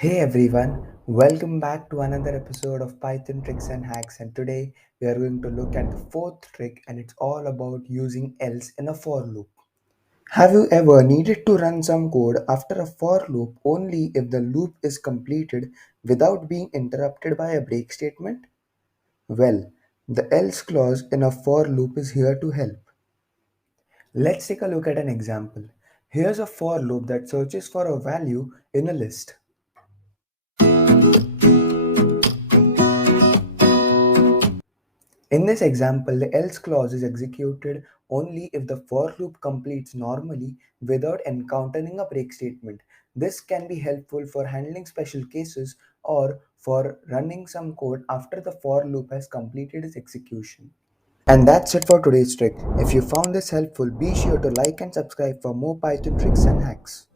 Hey everyone, welcome back to another episode of Python Tricks and Hacks. And today we are going to look at the fourth trick, and it's all about using else in a for loop. Have you ever needed to run some code after a for loop only if the loop is completed without being interrupted by a break statement? Well, the else clause in a for loop is here to help. Let's take a look at an example. Here's a for loop that searches for a value in a list. In this example, the else clause is executed only if the for loop completes normally without encountering a break statement. This can be helpful for handling special cases or for running some code after the for loop has completed its execution. And that's it for today's trick. If you found this helpful, be sure to like and subscribe for more Python tricks and hacks.